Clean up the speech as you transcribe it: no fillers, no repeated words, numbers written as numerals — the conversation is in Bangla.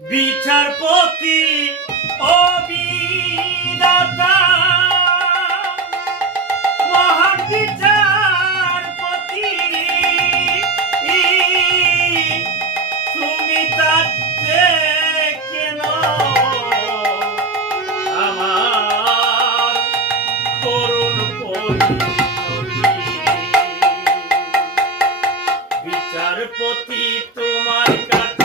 বিচারপতি ও বিধাতা মহান বিচারপতি তুমি তাতে কেন আমার করুণ পরিণতি বিচারপতি তোমার কাছে